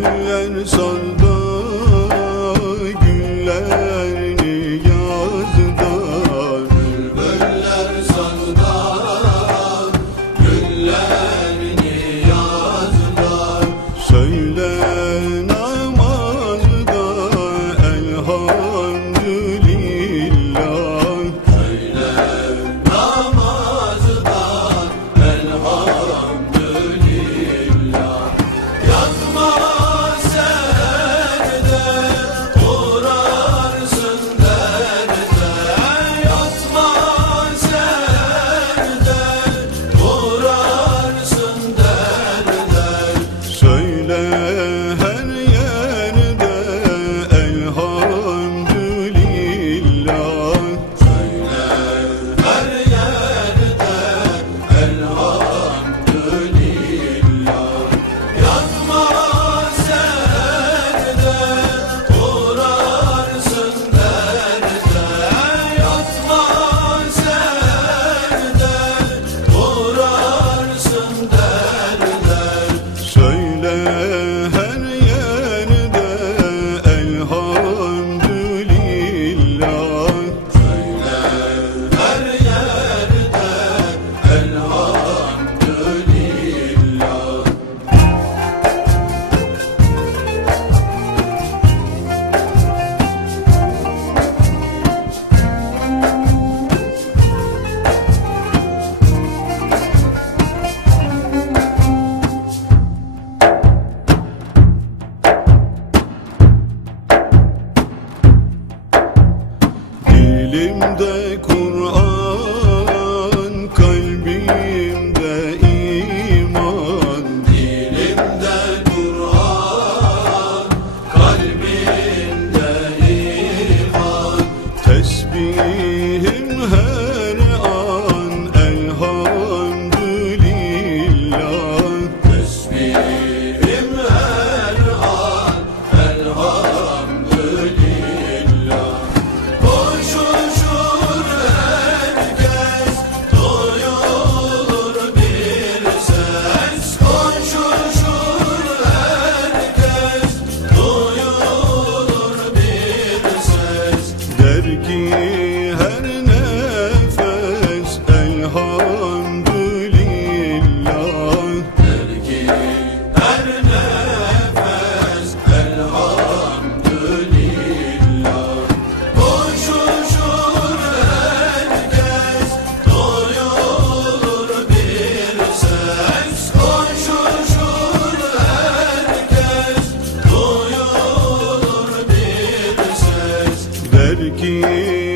güller sandım Der ki ki